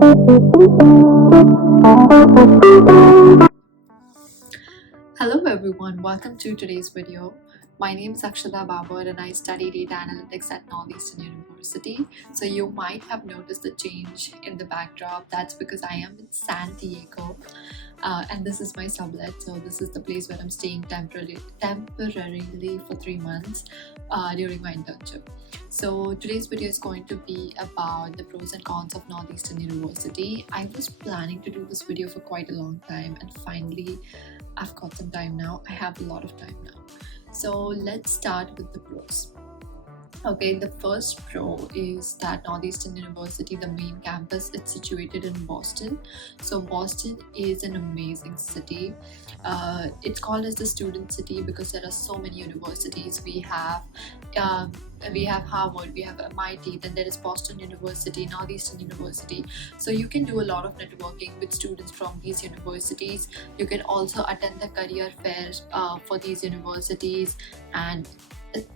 Hello everyone, welcome to today's video. My name is Akshada Babar and I study data analytics at Northeastern University. So you might have noticed the change in the backdrop. That's because I am in San Diego and this is my sublet. So this is the place where I'm staying temporarily for 3 months during my internship. So today's video is going to be about the pros and cons of Northeastern University. I was planning to do this video for quite a long time and finally I've got some time now. I have a lot of time now. So let's start with the pros. Okay, the first pro is that Northeastern University, the main campus, it's situated in Boston. So Boston is an amazing city. It's called as the student city because there are so many universities. Um, we have Harvard, we have MIT, then there is Boston University, Northeastern University. So you can do a lot of networking with students from these universities. You can also attend the career fairs for these universities and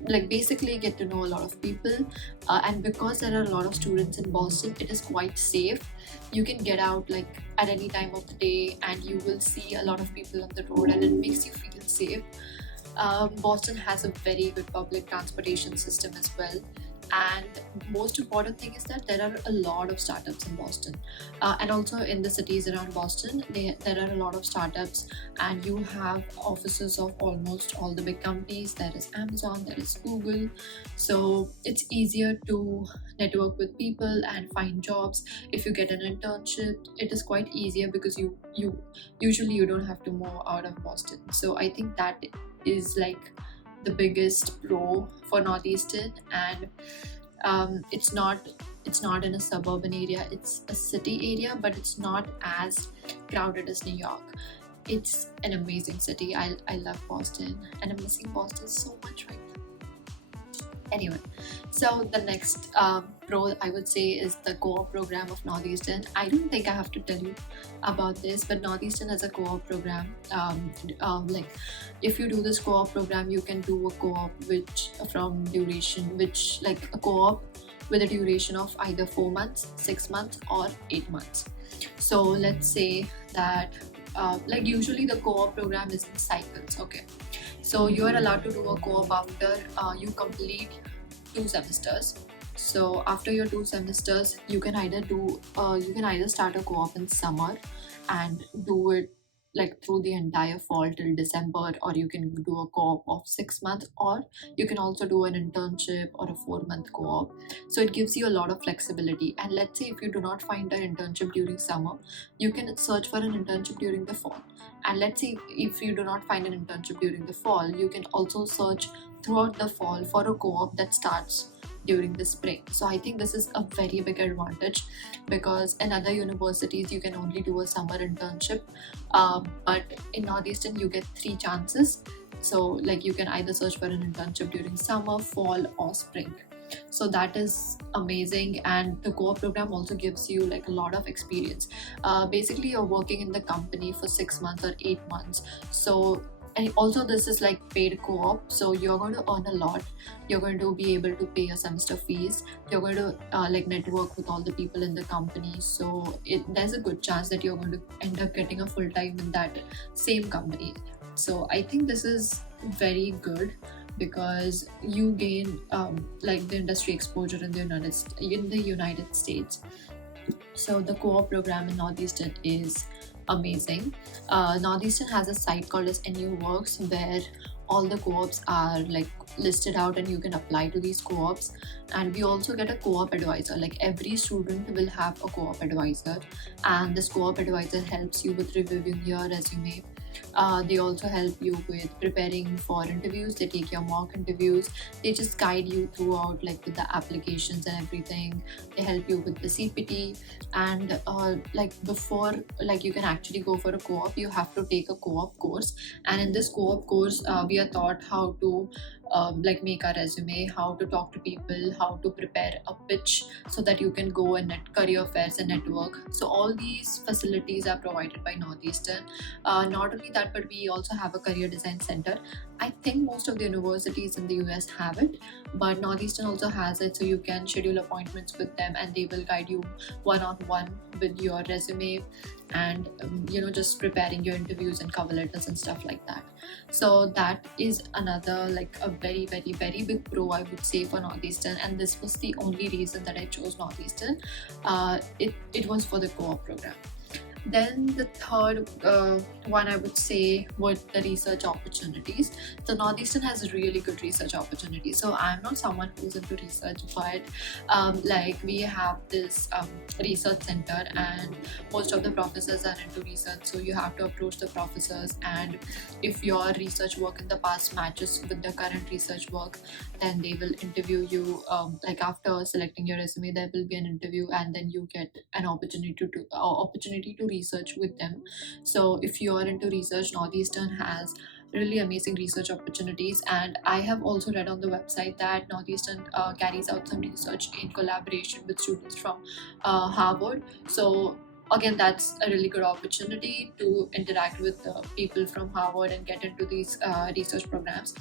like basically get to know a lot of people, and because there are a lot of students in Boston, it is quite safe. You can get out like at any time of the day and you will see a lot of people on the road and it makes you feel safe. Boston has a very good public transportation system as well, and most important thing is that there are a lot of startups in Boston, and also in the cities around Boston there are a lot of startups, and you have offices of almost all the big companies. There is Amazon, there is Google, so it's easier to network with people and find jobs. If you get an internship, it is quite easier because you usually you don't have to move out of Boston. So I think that is like the biggest pro for Northeastern, and it's not in a suburban area, it's a city area, but it's not as crowded as New York. It's an amazing city. I love Boston and I'm missing Boston so much right now. Anyway, so the next pro I would say is the co-op program of Northeastern. I don't think I have to tell you about this, but Northeastern has a co-op program. Like if you do this co-op program, you can do a co-op which from duration, which like a co-op with a duration of either 4 months, 6 months, or 8 months. So let's say that like usually the co-op program is in cycles. Okay, so you are allowed to do a co-op after you complete 2 semesters. So after your 2 semesters, you can either start a co-op in summer and do it like through the entire fall till December, or you can do a co-op of 6 months, or you can also do an internship or a 4 month co-op. So it gives you a lot of flexibility. And let's say if you do not find an internship during summer, you can search for an internship during the fall. And let's say if you do not find an internship during the fall, you can also search throughout the fall for a co-op that starts during the spring. So I think this is a very big advantage because in other universities you can only do a summer internship, but in Northeastern you get 3 chances. So like you can either search for an internship during summer, fall, or spring. So that is amazing, and the co-op program also gives you like a lot of experience. Basically you're working in the company for 6 months or 8 months. So and also this is like paid co-op, so you're going to earn a lot. You're going to be able to pay your semester fees. You're going to like network with all the people in the company, so there's a good chance that you're going to end up getting a full-time in that same company. So I think this is very good because you gain like the industry exposure in the United States. So the co-op program in Northeastern is amazing. Northeastern has a site called as NU Works where all the co-ops are like listed out and you can apply to these co-ops. And we also get a co-op advisor. Like every student will have a co-op advisor, and this co-op advisor helps you with reviewing your resume. They also help you with preparing for interviews. They take your mock interviews. They just guide you throughout, like with the applications and everything. They help you with the CPT, and like before, like you can actually go for a co-op, you have to take a co-op course. And in this co-op course, we are taught how to like make a resume, how to talk to people, how to prepare a pitch so that you can go and at career fairs and network. So all these facilities are provided by Northeastern. Not only that, but we also have a career design center. I think most of the universities in the US have it, but Northeastern also has it, so you can schedule appointments with them and they will guide you one on one with your resume and just preparing your interviews and cover letters and stuff like that. So that is another like a very very very big pro, I would say, for Northeastern, and this was the only reason that I chose Northeastern. It was for the co-op program. Then the third one I would say were the research opportunities. So Northeastern has really good research opportunities. So I'm not someone who's into research, but like we have this research center, and most of the professors are into research. So you have to approach the professors, and if your research work in the past matches with the current research work, then they will interview you. Like after selecting your resume, there will be an interview, and then you get an opportunity to research with them. So if you are into research, Northeastern has really amazing research opportunities. And I have also read on the website that Northeastern carries out some research in collaboration with students from Harvard. So again, that's a really good opportunity to interact with people from Harvard and get into these research programs.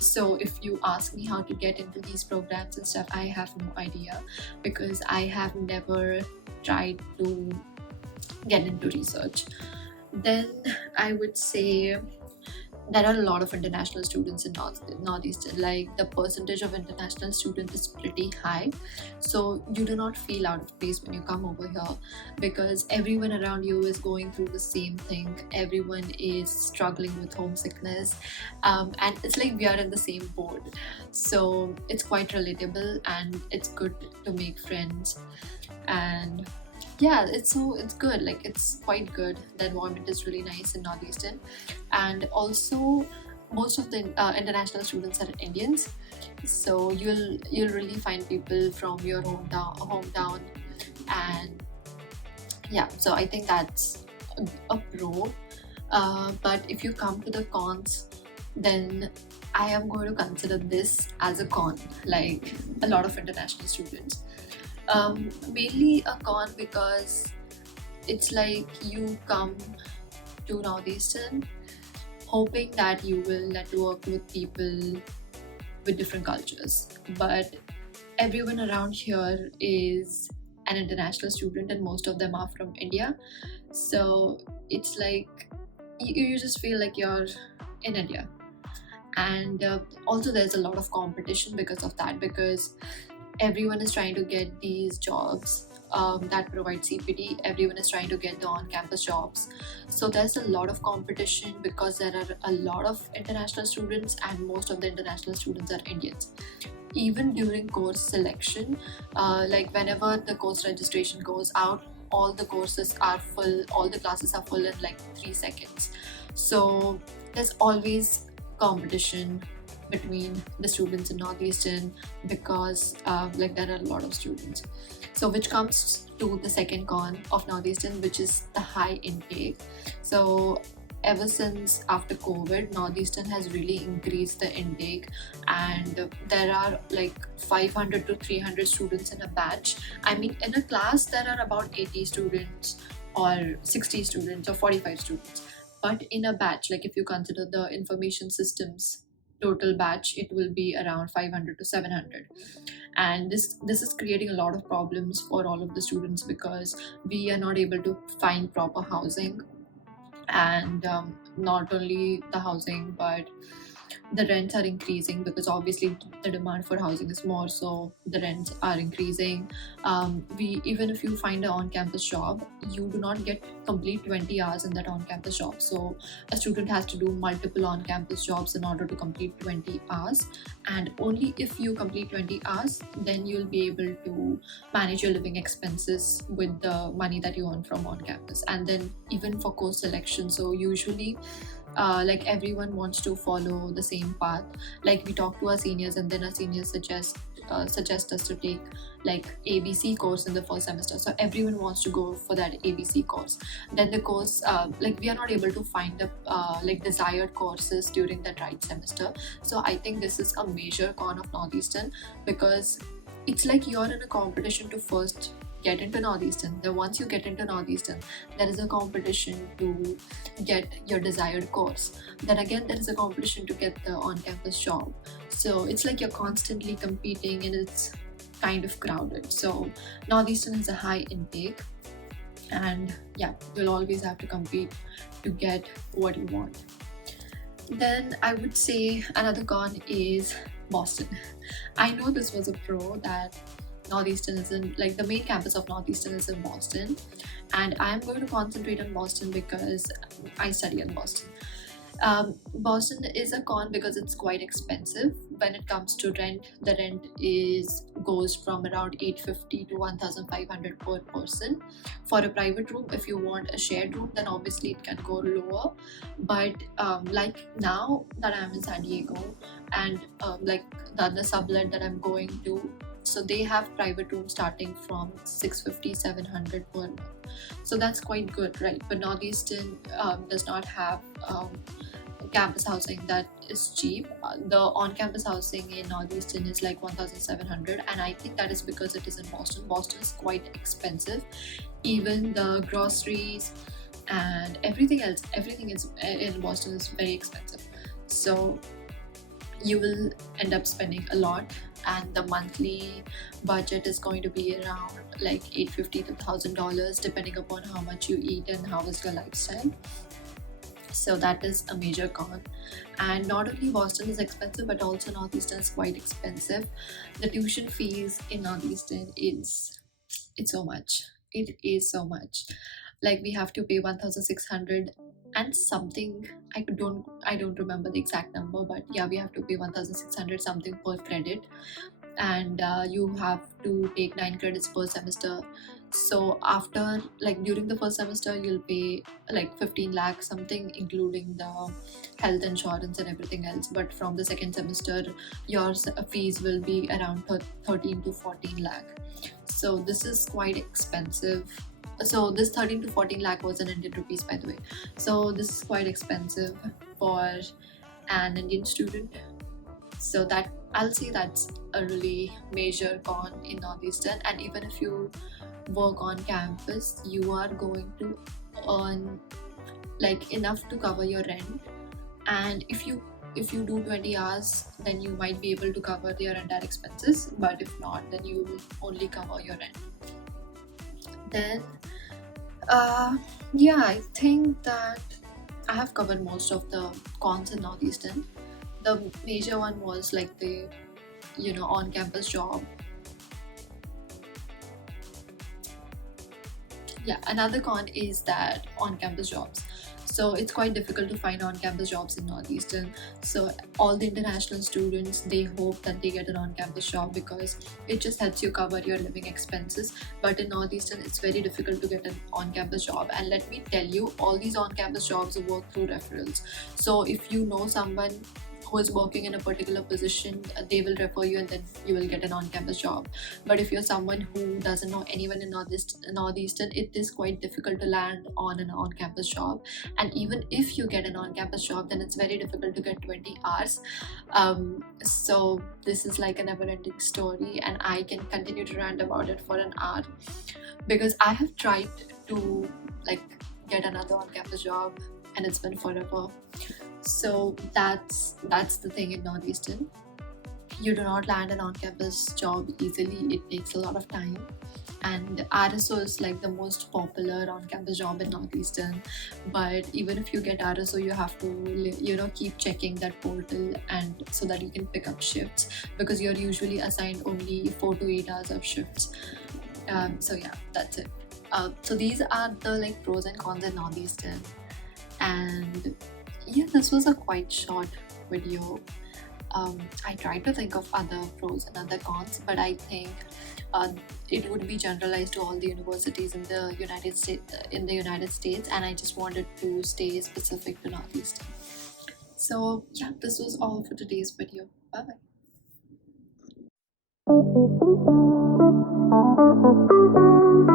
So if you ask me how to get into these programs and stuff, I have no idea, because I have never tried to get into research. Then I would say there are a lot of international students in Northeastern. Like the percentage of international students is pretty high, so you do not feel out of place when you come over here, because everyone around you is going through the same thing. Everyone is struggling with homesickness, and it's like we are in the same boat. So it's quite relatable, and it's good to make friends. And yeah, it's good, like it's quite good. The environment is really nice in Northeastern. And also most of the international students are Indians, so you'll really find people from your hometown. And yeah, so I think that's a pro. But if you come to the cons, then I am going to consider this as a con, like a lot of international students. Mainly a con because it's like you come to Northeastern hoping that you will network with people with different cultures, but everyone around here is an international student, and most of them are from India. So it's like you just feel like you're in India. And also there's a lot of competition because of that, because everyone is trying to get these jobs that provide CPT. Everyone is trying to get the on-campus jobs. So there's a lot of competition because there are a lot of international students, and most of the international students are Indians. Even during course selection, like whenever the course registration goes out, all the courses are full, all the classes are full in like 3 seconds. So there's always competition between the students in Northeastern, because like there are a lot of students. So which comes to the second con of Northeastern, which is the high intake. So ever since after COVID, Northeastern has really increased the intake, and there are like 500 to 300 students in a batch. I mean, in a class there are about 80 students or 60 students or 45 students, but in a batch, like if you consider the information systems total batch, it will be around 500 to 700. And this is creating a lot of problems for all of the students, because we are not able to find proper housing. And not only the housing, but the rents are increasing, because obviously the demand for housing is more, so the rents are increasing. We Even if you find an on-campus job, you do not get complete 20 hours in that on-campus job. So a student has to do multiple on-campus jobs in order to complete 20 hours, and only if you complete 20 hours, then you'll be able to manage your living expenses with the money that you earn from on-campus. And then even for course selection, so usually like everyone wants to follow the same path. Like we talk to our seniors, and then our seniors suggest us to take like ABC course in the first semester. So everyone wants to go for that ABC course. Then the course, like we are not able to find the like desired courses during that right semester. So I think this is a major con of Northeastern, because it's like you're in a competition to first get into Northeastern. Then once you get into Northeastern, there is a competition to get your desired course. Then again, there is a competition to get the on-campus job. So it's like you're constantly competing, and it's kind of crowded. So Northeastern has a high intake. and yeah, you'll always have to compete to get what you want. Then I would say another con is Boston. I know this was a pro that Northeastern is in, like, the main campus of Northeastern is in Boston, and I'm going to concentrate on Boston because I study in Boston. Boston is a con because it's quite expensive when it comes to rent. The rent is goes from around 850 to 1500 per person for a private room. If you want a shared room, then obviously it can go lower. But like now that I'm in San Diego, and like the other sublet that I'm going to, so they have private rooms starting from 650 700 per month. So that's quite good, right? But Northeastern does not have campus housing that is cheap. The on-campus housing in Northeastern is like 1,700, and I think that is because it is in Boston. Boston is quite expensive. Even the groceries and everything is in Boston is very expensive. So you will end up spending a lot, and the monthly budget is going to be around like $850 to $1,000 depending upon how much you eat and how is your lifestyle. So that is a major con. And not only Boston is expensive, but also Northeastern is quite expensive. The tuition fees in Northeastern is, it's so much. It is so much. Like we have to pay 1,600 and something. I don't remember the exact number, but yeah, we have to pay 1,600 something per credit, and you have to take 9 credits per semester. So after, like, during the first semester you'll pay like 15 lakh something, including the health insurance and everything else. But from the second semester your fees will be around 13 to 14 lakh. So this is quite expensive. So this 13 to 14 lakh was in Indian rupees, by the way. So this is quite expensive for an Indian student. So that, I'll say that's a really major con in Northeastern. And even if you work on campus, you are going to earn like enough to cover your rent. And if you do 20 hours, then you might be able to cover your entire expenses. But if not, then you will only cover your rent. Then yeah, I think that I have covered most of the cons in Northeastern. The major one was like the on-campus job. Yeah, another con is that on-campus jobs. So it's quite difficult to find on-campus jobs in Northeastern. So all the international students, they hope that they get an on-campus job because it just helps you cover your living expenses. But in Northeastern, it's very difficult to get an on-campus job. And let me tell you, all these on-campus jobs work through referrals. So if you know someone who is working in a particular position, they will refer you, and then you will get an on-campus job. But if you're someone who doesn't know anyone in Northeastern, it is quite difficult to land on an on-campus job. And even if you get an on-campus job, then it's very difficult to get 20 hours. So this is like a never-ending story, and I can continue to rant about it for an hour because I have tried to like get another on-campus job, and it's been forever. So that's the thing in Northeastern. You do not land an on-campus job easily. It takes a lot of time. And RSO is like the most popular on-campus job in Northeastern. But even if you get RSO, you have to keep checking that portal, and so that you can pick up shifts, because you're usually assigned only 4 to 8 hours of shifts. So yeah, that's it. So these are the like pros and cons in Northeastern. And yeah, this was a quite short video. I tried to think of other pros and other cons, but I think it would be generalized to all the universities in the United States, and I just wanted to stay specific to Northeastern. So yeah, this was all for today's video. Bye bye.